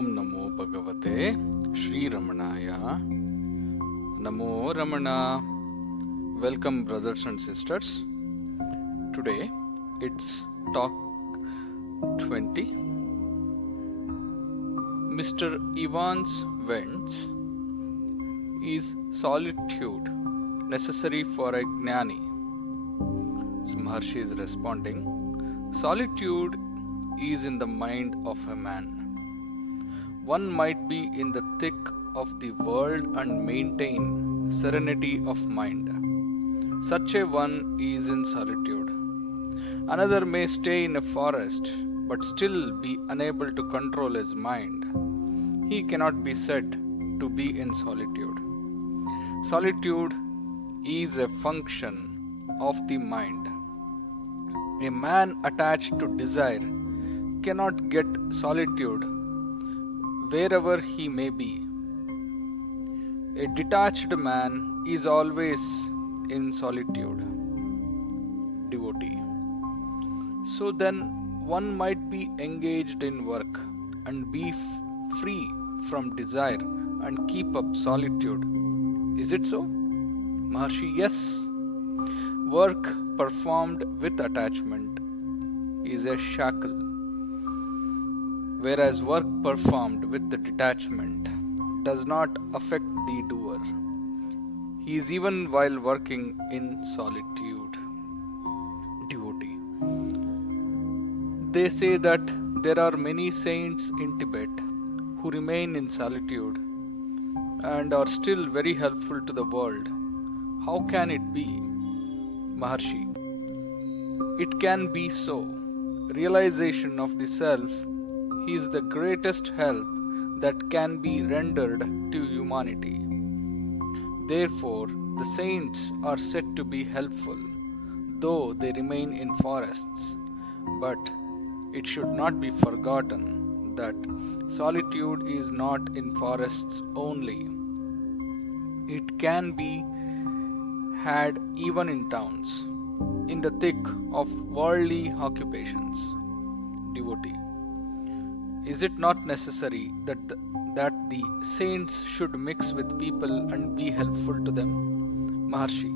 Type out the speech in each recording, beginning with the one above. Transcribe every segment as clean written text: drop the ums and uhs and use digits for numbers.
Om Namo Bhagavate Shri Ramanaya. Namo Ramana. Welcome, brothers and sisters. Today it's Talk 20. Mr. Evans Wentz, is solitude necessary for a Gnani? So Maharshi is responding, solitude is in the mind of a man. One might be in the thick of the world and maintain serenity of mind. Such a one is in solitude. Another may stay in a forest but still be unable to control his mind. He cannot be said to be in solitude. Solitude is a function of the mind. A man attached to desire cannot get solitude wherever he may be. A detached man is always in solitude. Devotee. So then one might be engaged in work and be free from desire and keep up solitude. Is it so? Maharshi, yes. Work performed with attachment is a shackle, whereas work performed with the detachment does not affect the doer. He is even while working in solitude. Devotee. They say that there are many saints in Tibet who remain in solitude and are still very helpful to the world. How can it be? Maharshi, it can be so. Realization of the self is the greatest help that can be rendered to humanity. Therefore, the saints are said to be helpful, though they remain in forests. But it should not be forgotten that solitude is not in forests only. It can be had even in towns, in the thick of worldly occupations. Devotee. Is it not necessary that the saints should mix with people and be helpful to them? Maharshi.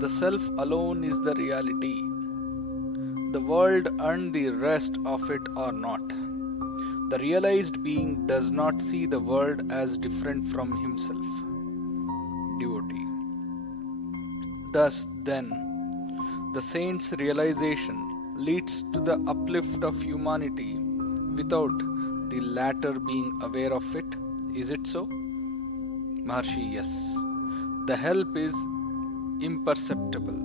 The self alone is the reality. The world and the rest of it are not. The realized being does not see the world as different from himself. Devotee. Thus, then, the saint's realization leads to the uplift of humanity without the latter being aware of it. Is it so? Maharshi, yes. The help is imperceptible,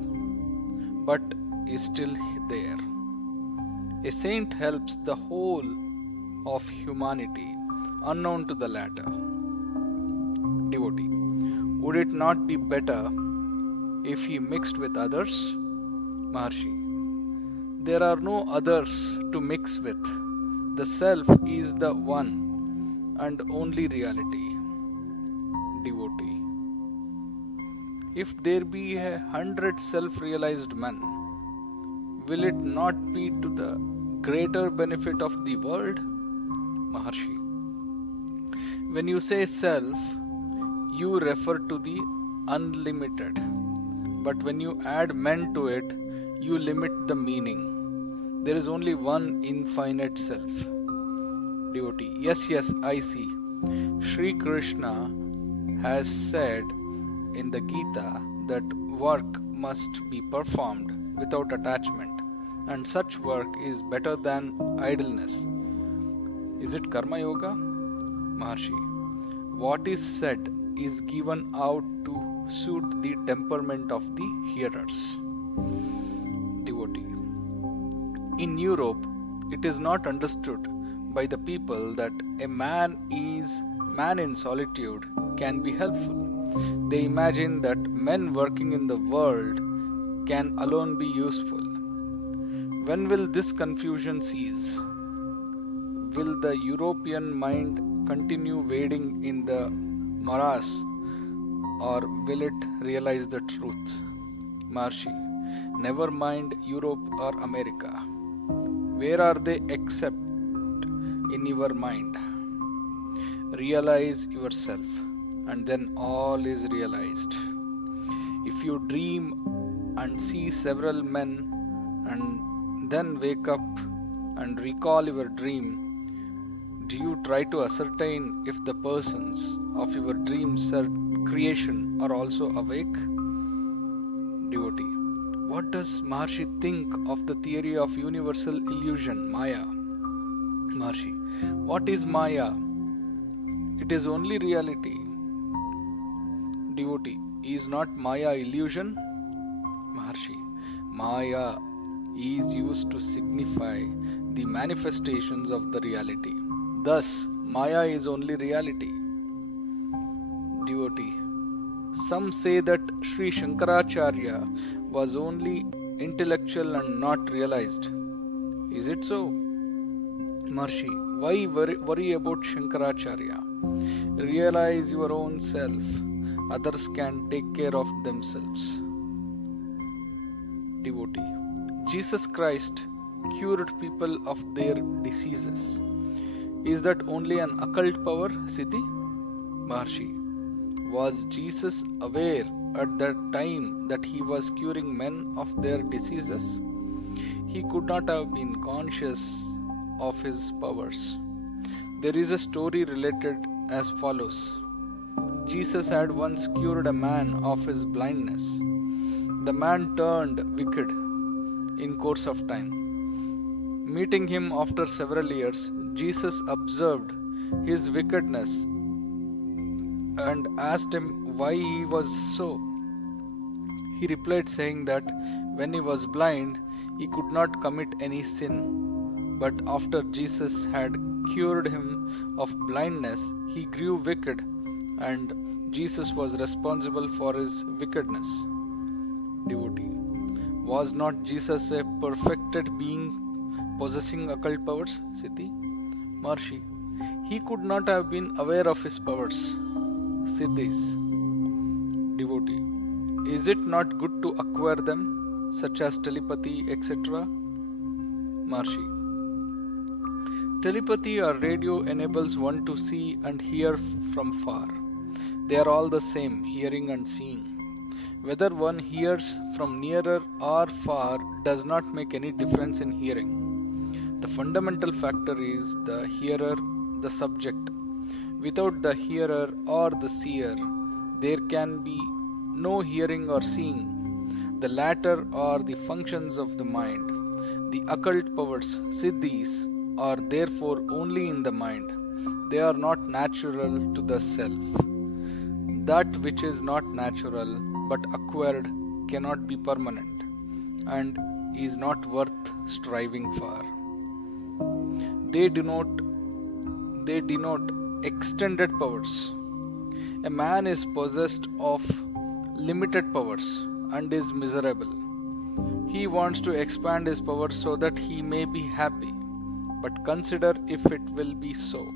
but is still there. A saint helps the whole of humanity, unknown to the latter. Devotee. Would it not be better if he mixed with others? Maharshi. There are no others to mix with. The self is the one and only reality. Devotee. If there be 100 self-realized men, will it not be to the greater benefit of the world? Maharshi. When you say self, you refer to the unlimited. But when you add men to it, you limit the meaning. There is only one infinite self. Devotee. Yes, I see. Shri Krishna has said in the Gita that work must be performed without attachment, and such work is better than idleness. Is it Karma Yoga? Maharshi. What is said is given out to suit the temperament of the hearers. Devotee. In Europe, it is not understood by the people that a man in solitude can be helpful. They imagine that men working in the world can alone be useful. When will this confusion cease? Will the European mind continue wading in the morass, or will it realize the truth? Maharshi. Never mind Europe or America. Where are they except in your mind? Realize yourself, and then all is realized. If you dream and see several men and then wake up and recall your dream, do you try to ascertain if the persons of your dream creation are also awake? Devotee. What does Maharshi think of the theory of universal illusion, Maya? Maharshi. What is Maya? It is only reality. Devotee. Is not Maya illusion? Maharshi. Maya is used to signify the manifestations of the reality. Thus, Maya is only reality. Devotee. Some say that Sri Shankaracharya was only intellectual and not realized. Is it so? Maharshi. Why worry about Shankaracharya? Realize your own self. Others can take care of themselves. Devotee. Jesus Christ cured people of their diseases. Is that only an occult power, Siddhi? Maharshi. Was Jesus aware at that time that he was curing men of their diseases? He could not have been conscious of his powers. There is a story related as follows. Jesus had once cured a man of his blindness. The man turned wicked in course of time. Meeting him after several years, Jesus observed his wickedness and asked him why he was so. He replied saying that when he was blind, he could not commit any sin. But after Jesus had cured him of blindness, he grew wicked, and Jesus was responsible for his wickedness. Devotee. Was not Jesus a perfected being possessing occult powers, Siddhi? Maharshi. He could not have been aware of his powers, Siddhis. Devotee. Is it not good to acquire them, such as telepathy, etc.? Maharshi. Telepathy or radio enables one to see and hear from far. They are all the same, hearing and seeing. Whether one hears from nearer or far does not make any difference in hearing. The fundamental factor is the hearer, the subject. Without the hearer or the seer, there can be no hearing or seeing. The latter are the functions of the mind. The occult powers, siddhis, are therefore only in the mind. They are not natural to the self. That which is not natural but acquired cannot be permanent and is not worth striving for. They denote extended powers. A man is possessed of limited powers and is miserable. He wants to expand his powers so that he may be happy. But consider if it will be so.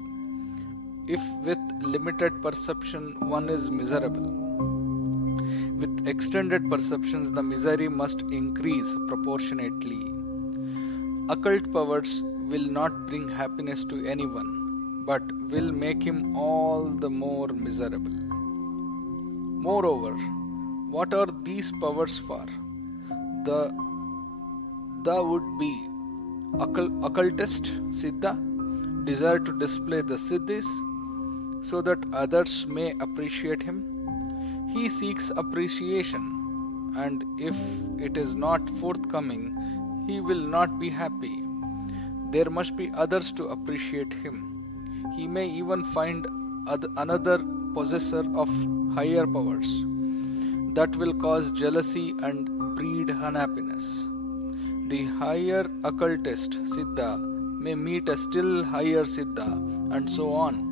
If with limited perception one is miserable, with extended perceptions the misery must increase proportionately. Occult powers will not bring happiness to anyone, but will make him all the more miserable. Moreover, what are these powers for? The would be occultist, siddha, desire to display the siddhis so that others may appreciate him. He seeks appreciation, and if it is not forthcoming, he will not be happy. There must be others to appreciate him. He may even find another possessor of higher powers that will cause jealousy and breed unhappiness. The higher occultist, siddha, may meet a still higher siddha, and so on,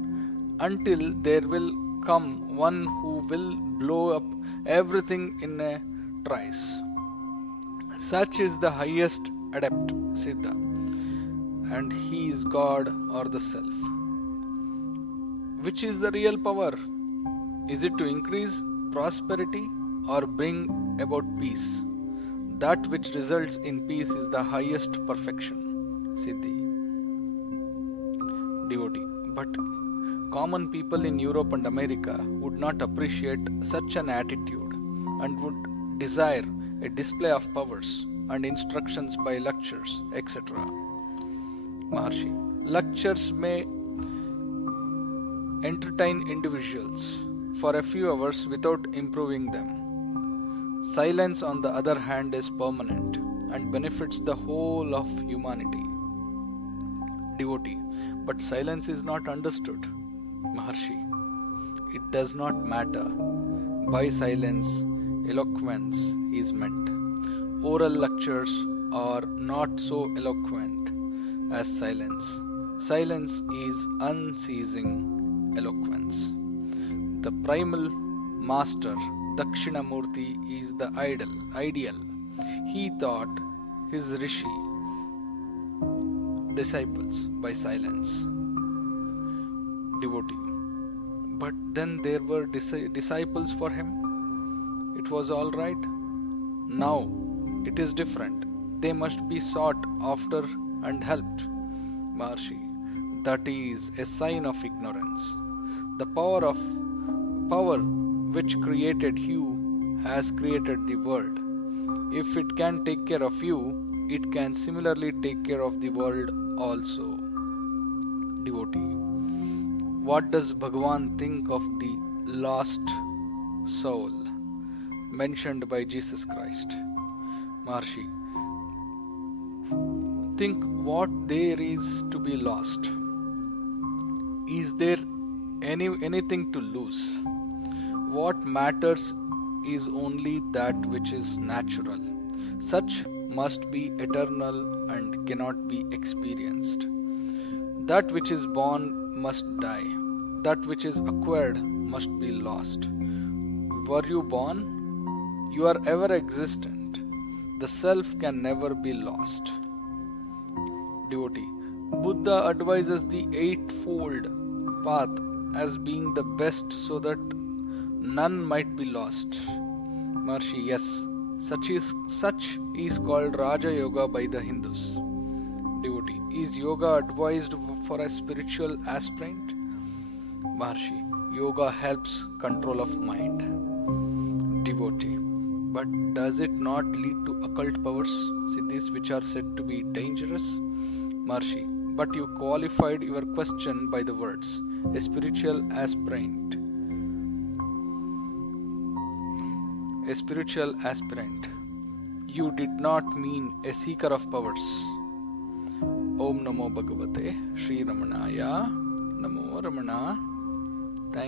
until there will come one who will blow up everything in a trice. Such is the highest adept, siddha, and he is God or the self. Which is the real power? Is it to increase prosperity or bring about peace? That which results in peace is the highest perfection, siddhi. Devotee. But Common people in Europe and America would not appreciate such an attitude and would desire a display of powers and instructions by lectures, etc. Maharshi, lectures may entertain individuals for a few hours without improving them. Silence, on the other hand, is permanent and benefits the whole of humanity. Devotee, but silence is not understood. Maharshi, it does not matter. By silence, eloquence is meant. Oral lectures are not so eloquent as silence. Silence is unceasing eloquence. The primal master, Dakshinamurti, is the ideal. He taught his rishi disciples by silence. Devotee, but then there were disciples for him. It was all right. Now it is different. They must be sought after and helped. Maharshi, that is a sign of ignorance. The power which created you has created the world. If it can take care of you, it can similarly take care of the world also. Devotee, what does Bhagavan think of the lost soul mentioned by Jesus Christ? Maharshi, think what there is to be lost. Is there anything to lose? What matters is only that which is natural. Such must be eternal and cannot be experienced. That which is born must die. That which is acquired must be lost. Were you born? You are ever existent. The self can never be lost. Devotee, Buddha advises the Eightfold Path as being the best so that none might be lost. Maharshi, yes, such is called Raja Yoga by the Hindus. Devotee, is yoga advised for a spiritual aspirant? Maharshi, yoga helps control of mind. Devotee, but does it not lead to occult powers, siddhis, which are said to be dangerous? Maharshi, but you qualified your question by the words, a spiritual aspirant. A spiritual aspirant. You did not mean a seeker of powers. Om Namo Bhagavate Shri Ramanaya. Namo Ramana. Thank